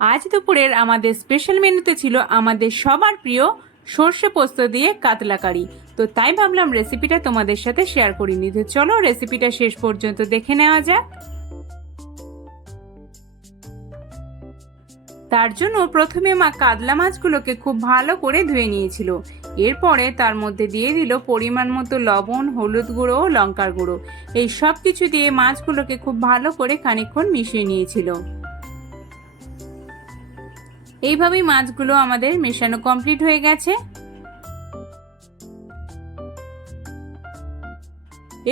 আজ দুপুরের আমাদের স্পেশাল মেনুতে ছিল আমাদের সবার প্রিয় সর্ষে পোস্ত দিয়ে কাতলা কারি। তো তাই ভাবলাম রেসিপিটা তোমাদের সাথে শেয়ার করি নি তো চলো রেসিপিটা শেষ পর্যন্ত দেখে নেওয়া যাক। তার জন্য প্রথমে মা কাতলা মাছগুলোকে খুব ভালো করে ধুয়ে নিয়েছিল। এরপরে তার মধ্যে দিয়ে দিল পরিমাণ মতো লবণ, হলুদ গুঁড়ো ও লঙ্কার গুঁড়ো। এই সব কিছু দিয়ে মাছগুলোকে খুব ভালো করে খানিকক্ষণ মিশিয়ে নিয়েছিল। এইভাবেই মাছগুলো আমাদের মেশানো কমপ্লিট হয়ে গেছে।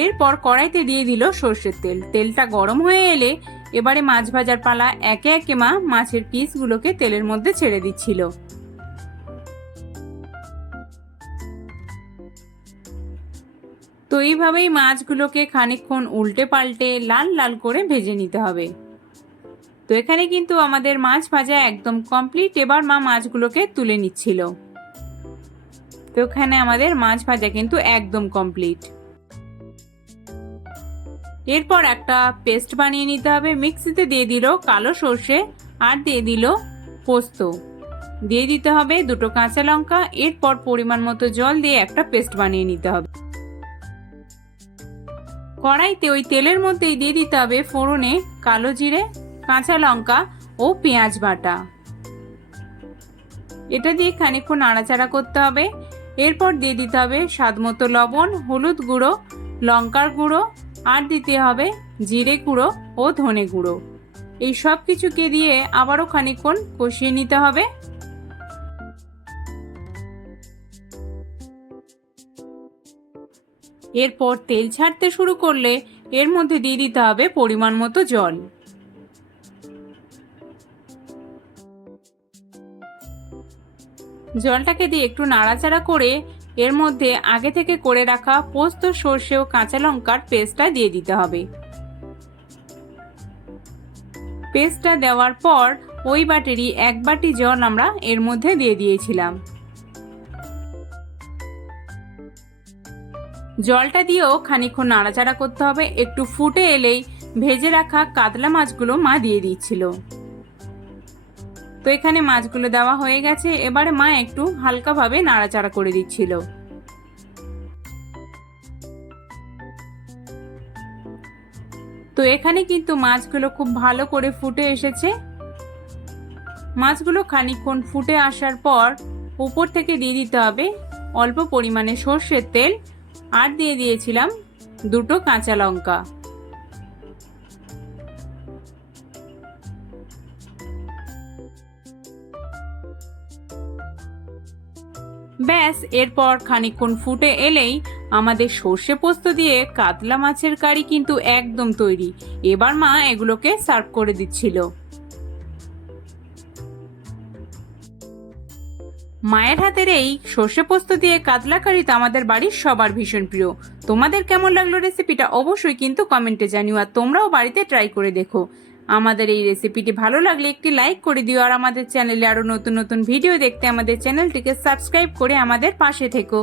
এরপর কড়াইতে দিয়ে দিল সর্ষের তেল। তেলটা গরম হয়ে এলে এবারে মাছ ভাজার পালা একে একে মা মাছের পিসগুলোকে তেলের মধ্যে ছেড়ে দিচ্ছিল। তো এইভাবেই মাছগুলোকে খানিকক্ষণ উল্টে পাল্টে লাল লাল করে ভেজে নিতে হবে। তো এখানে কিন্তু আমাদের মাছ ভাজা একদম কমপ্লিট এবার মা মাছগুলোকে তুলে নিচ্ছিল। তো এখানে আমাদের মাছ ভাজা কিন্তু একদম কমপ্লিট এরপর একটা পেস্ট বানিয়ে নিতে হবে। মিক্সিতে দিয়ে দিল কালো সর্ষে আর দিয়ে দিল পোস্ত। দিয়ে দিতে হবে দুটো কাঁচা লঙ্কা। এরপর পরিমাণ মতো জল দিয়ে একটা পেস্ট বানিয়ে নিতে হবে। কড়াইতে ওই তেলের মধ্যেই দিয়ে দিতে হবে ফোড়নে কালো জিরে কাঁচা লঙ্কা ও পেঁয়াজ বাটা। এটা দিয়ে খানিকক্ষণ নাড়াচাড়া করতে হবে। এরপর দিয়ে দিতে হবে স্বাদ মতো লবণ, হলুদ গুঁড়ো, লঙ্কার গুঁড়ো, আর দিতে হবে জিরে গুঁড়ো ও ধনে গুঁড়ো। এই সব কিছুকে দিয়ে আবারও খানিকক্ষণ কষিয়ে নিতে হবে। এরপর তেল ছাড়তে শুরু করলে এর মধ্যে দিয়ে দিতে হবে পরিমাণ মতো জল। জলটাকে দিয়ে একটু নাড়াচাড়া করে এর মধ্যে আগে থেকে করে রাখা পোস্ত, সর্ষে ও কাঁচা লঙ্কার পেস্টটা দিয়ে দিতে হবে। পেস্টটা দেওয়ার পর ওই বাটিরই এক বাটি জল আমরা এর মধ্যে দিয়ে দিয়েছিলাম। জলটা দিয়েও খানিকক্ষণ নাড়াচাড়া করতে হবে। একটু ফুটে এলেই ভেজে রাখা কাতলা মাছগুলো মা দিয়ে দিচ্ছিল। তো এখানে মাছগুলো দেওয়া হয়ে গেছে। এবারে মা একটু হালকাভাবে নাড়াচাড়া করে দিচ্ছিল। তো এখানে কিন্তু মাছগুলো খুব ভালো করে ফুটে এসেছে। মাছগুলো খানিকক্ষণ ফুটে আসার পর উপর থেকে দিয়ে দিতে হবে অল্প পরিমাণে সর্ষের তেল। আর দিয়ে দিয়েছিলাম দুটো কাঁচা লঙ্কা। ব্যাস, এরপর খানিকক্ষণ ফুটে এলেই আমাদের সর্ষে পোস্ত দিয়ে কাতলা মাছের কারি কিন্তু একদম তৈরি। এবার মা এগুলোকে সার্ভ করে দিচ্ছিল। মায়ের হাতের এই সর্ষে পোস্ত দিয়ে কাতলা কারি তো আমাদের বাড়ির সবার ভীষণ প্রিয়। তোমাদের কেমন লাগল রেসিপিটা অবশ্যই কিন্তু কমেন্টে জানিও আর তোমরাও বাড়িতে ট্রাই করে দেখো। আমাদের এই রেসিপিটি ভালো লাগলে একটি লাইক করে দিও আর আমাদের চ্যানেলে আরও নতুন নতুন ভিডিও দেখতে আমাদের চ্যানেলটিকে সাবস্ক্রাইব করে আমাদের পাশে থেকো।